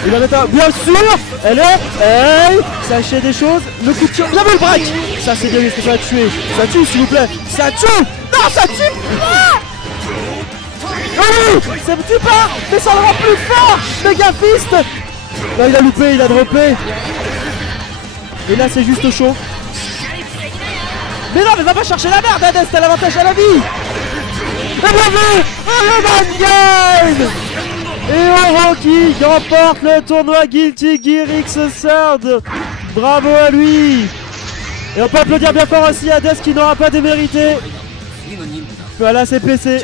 Il va mettre un... Bien sûr. Elle est... Hey, sachez des choses. Le coup de tir... Bien vu le break. Ça c'est bien, est-ce que ça va tuer? Ça tue s'il vous plaît. Ça tue. Non, ça tue pas. Oui, ça me tue pas. Mais ça le rend plus fort. Mega Fist. Là il a loupé, il a droppé. Et là c'est juste chaud. Mais non, mais va pas chercher la merde, Hades, t'as l'avantage à la vie. Et bien vu. Le man gagne. Et Oro qui remporte le tournoi Guilty Gear X-Third. Bravo à lui. Et on peut applaudir bien fort aussi Hades qui n'aura pas démérité. Voilà, c'est PC.